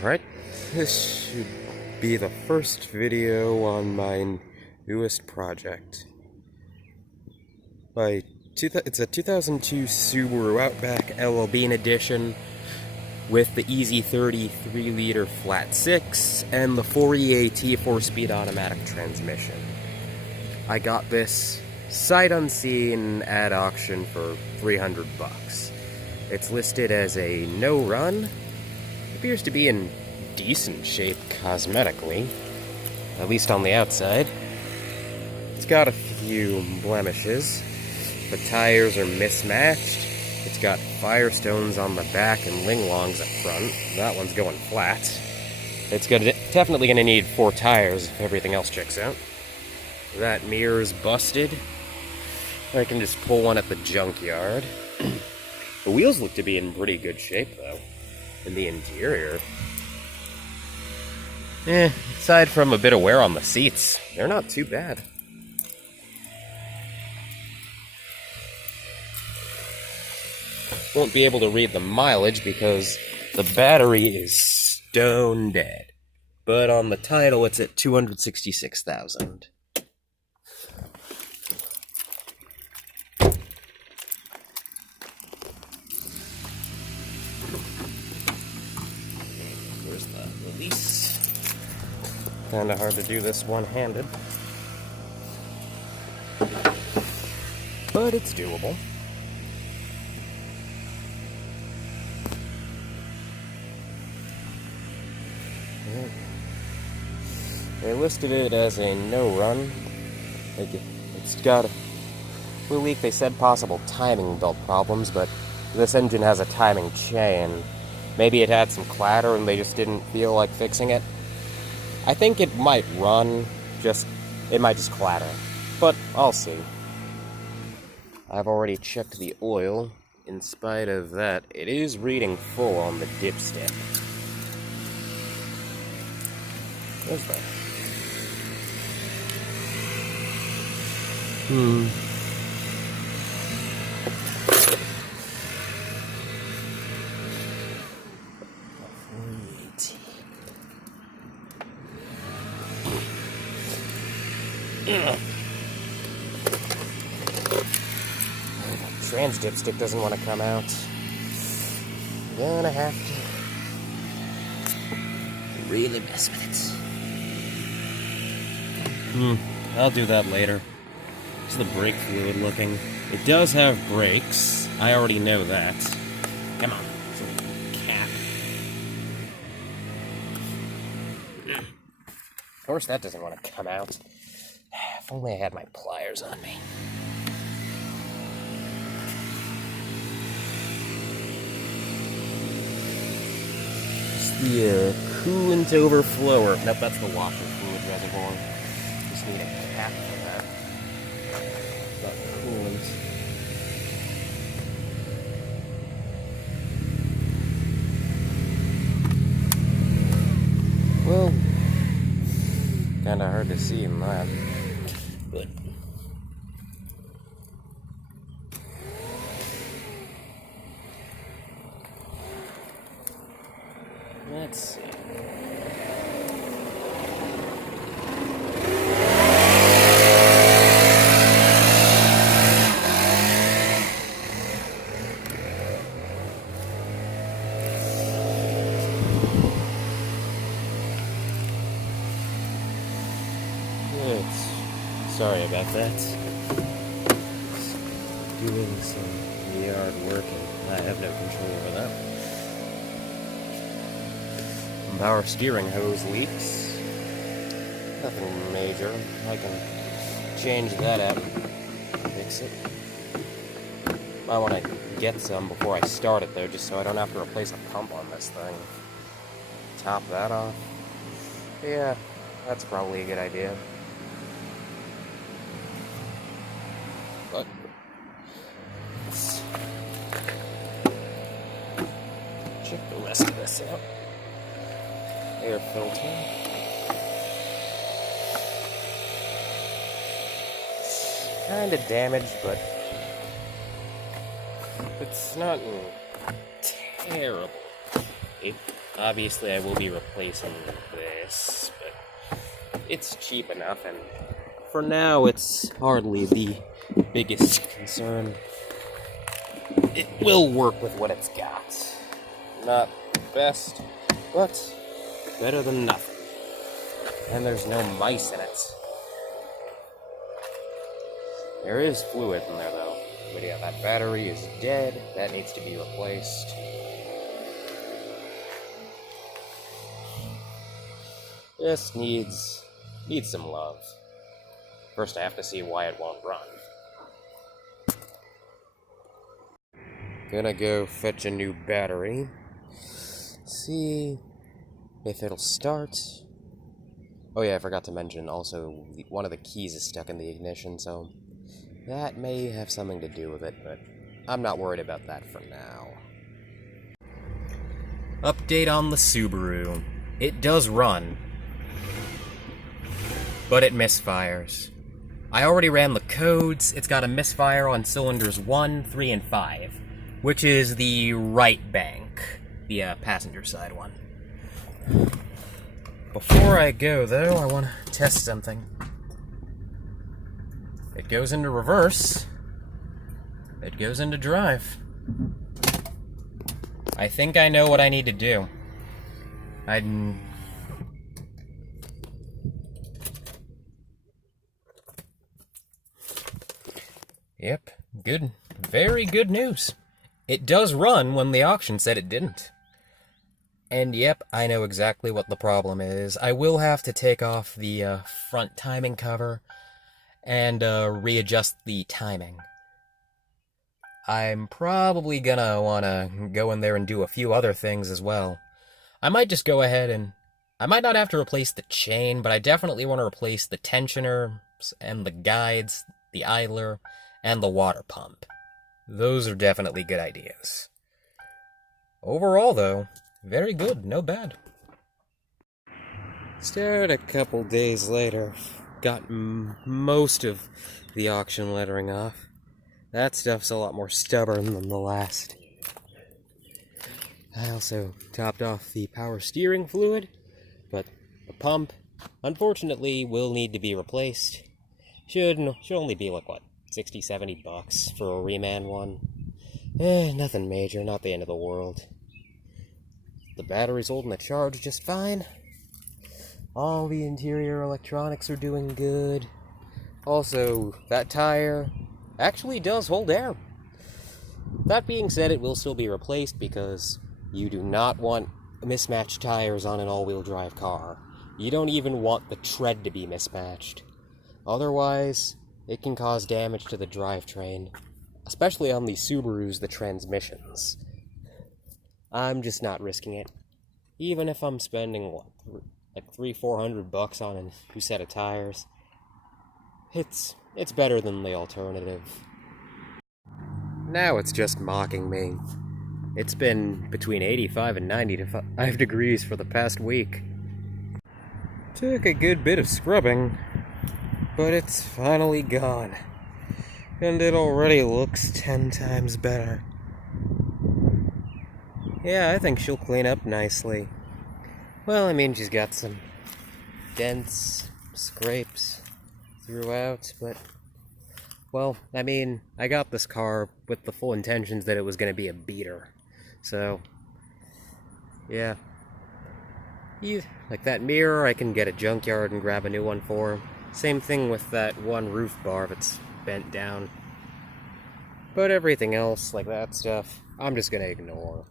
Right, this should be the first video on my newest project. It's a 2002 Subaru Outback LLB edition with the Easy 30 3-liter flat 6 and the 4EAT 4-speed automatic transmission. I got this sight unseen at auction for $300. It's listed as a no run. Appears to be in decent shape cosmetically, at least on the outside. It's got a few blemishes. The tires are mismatched. It's got Firestones on the back and Linglongs up front. That one's going flat. It's definitely going to need 4 tires if everything else checks out. That mirror's busted. I can just pull one at the junkyard. The wheels look to be in pretty good shape, though. And the interior. Aside from a bit of wear on the seats, they're not too bad. Won't be able to read the mileage because the battery is stone dead. But on the title, it's at 266,000. Here's the release. Kinda hard to do this one-handed. But it's doable. They listed it as a no-run. It's got a leak. They said possible timing belt problems, but this engine has a timing chain. Maybe it had some clatter and they just didn't feel like fixing it. I think it might run, it might just clatter. But I'll see. I've already checked the oil. In spite of that, it is reading full on the dipstick. Where's that? Trans dipstick doesn't want to come out. Gonna have to really mess with it. I'll do that later. How's the brake fluid looking? It does have brakes. I already know that. Come on, it's a little cap. Of course that doesn't want to come out. If only I had my pliers on me. It's the coolant overflower. Nope, that's the washer fluid reservoir. Just need a cap for that. Not coolant. Well, kinda hard to see in that. But let's see. Sorry about that. Doing some yard work and I have no control over that. Power steering hose leaks. Nothing major. I can change that out and fix it. I want to get some before I start it though, just so I don't have to replace a pump on this thing. Top that off. Yeah, that's probably a good idea. But let's check the rest of this out. Air filter. Kind of damaged, but it's not in terrible shape. Obviously, I will be replacing this, but it's cheap enough, and for now, it's hardly the biggest concern. It will work with what it's got. Not best, but better than nothing. And there's no mice in it. There is fluid in there, though. But yeah, that battery is dead. That needs to be replaced. Just needs some love. First, I have to see why it won't run. Gonna go fetch a new battery. See if it'll start. Oh yeah, I forgot to mention, also, one of the keys is stuck in the ignition, so that may have something to do with it, but I'm not worried about that for now. Update on the Subaru. It does run, but it misfires. I already ran the codes. It's got a misfire on cylinders 1, 3, and 5, which is the right bank, the passenger side one. Before I go, though, I want to test something. It goes into reverse. It goes into drive. I think I know what I need to do. Yep, good. Very good news. It does run when the auction said it didn't. And yep, I know exactly what the problem is. I will have to take off the front timing cover and readjust the timing. I'm probably gonna wanna go in there and do a few other things as well. I might just go ahead and... I might not have to replace the chain, but I definitely want to replace the tensioner and the guides, the idler, and the water pump. Those are definitely good ideas. Overall, though, very good, no bad. Start a couple days later. Got most of the auction lettering off. That stuff's a lot more stubborn than the last. I also topped off the power steering fluid, but the pump, unfortunately, will need to be replaced. Should only be like, what, 60, 70 bucks for a reman one. Nothing major, not the end of the world. The battery's holding the charge just fine. All the interior electronics are doing good. Also, that tire actually does hold air. That being said, it will still be replaced because you do not want mismatched tires on an all-wheel drive car. You don't even want the tread to be mismatched. Otherwise, it can cause damage to the drivetrain, especially on the Subarus, the transmissions. I'm just not risking it. Even if I'm spending, what, like $300-400 on a new set of tires, it's better than the alternative. Now it's just mocking me. It's been between 85 and 95 degrees for the past week. Took a good bit of scrubbing, but it's finally gone. And it already looks 10 times better. Yeah, I think she'll clean up nicely. Well, I mean, she's got some dents, scrapes throughout, but... well, I mean, I got this car with the full intentions that it was going to be a beater. So, yeah. Like that mirror, I can get a junkyard and grab a new one for. Same thing with that one roof bar that's bent down. But everything else, like that stuff, I'm just going to ignore.